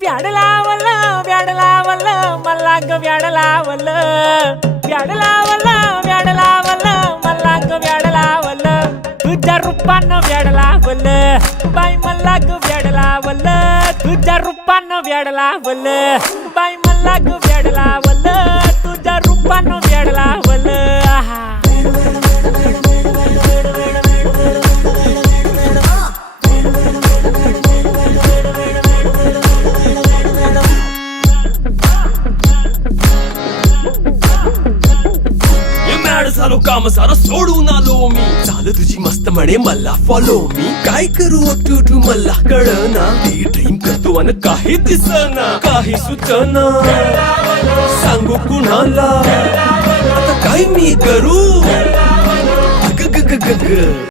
व्याड लावलं मला ग व्याड लावलं मला ग व्याड लावलं तुझ्या रूपानं व्याड लावलं बाई मला ग व्याड लावलं तुझ्या रूपानं व्याड लावलं बाई मला ग व्याड लावलं तुझ्या रूपानं व्याड लावलं आहा झालो काम सारा सोडून आलो मी झालं तुझी मस्त म्हणे मला फॉलो मी काय करू टू मला कळना ती ड्रीम करतो आणि काही दिसना काही सुचना सांगू कुणाला आता काय मी करू ग ग ग ग ग